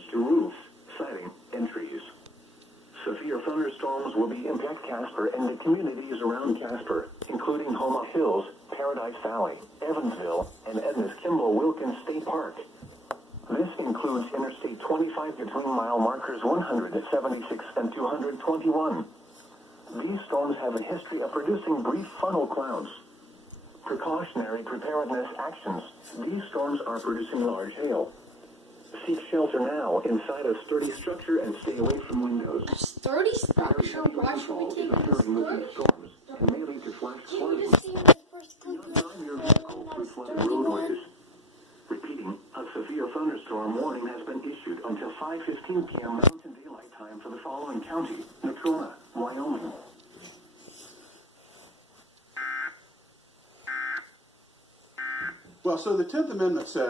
damage to roofs, siding, and trees. Severe thunderstorms will be impact Casper and the communities around Casper, including Homa Hills, Paradise Valley, Evansville, and Edna's Kimball Wilkins State Park. This includes Interstate 25 between mile markers 176 and 221. These storms have a history of producing brief funnel clouds. Precautionary preparedness actions. These storms are producing large hail. Seek shelter now inside a sturdy structure and stay away from windows. A sturdy structure? Why should we take a sturdy storms and may lead to flash Can you flooding. just see my first country Your vehicle could flood roadways. Repeating, a severe thunderstorm warning has been issued until 5:15 p.m. Mountain Daylight Time for the following county: Natrona, Wyoming. Well, so the 10th Amendment says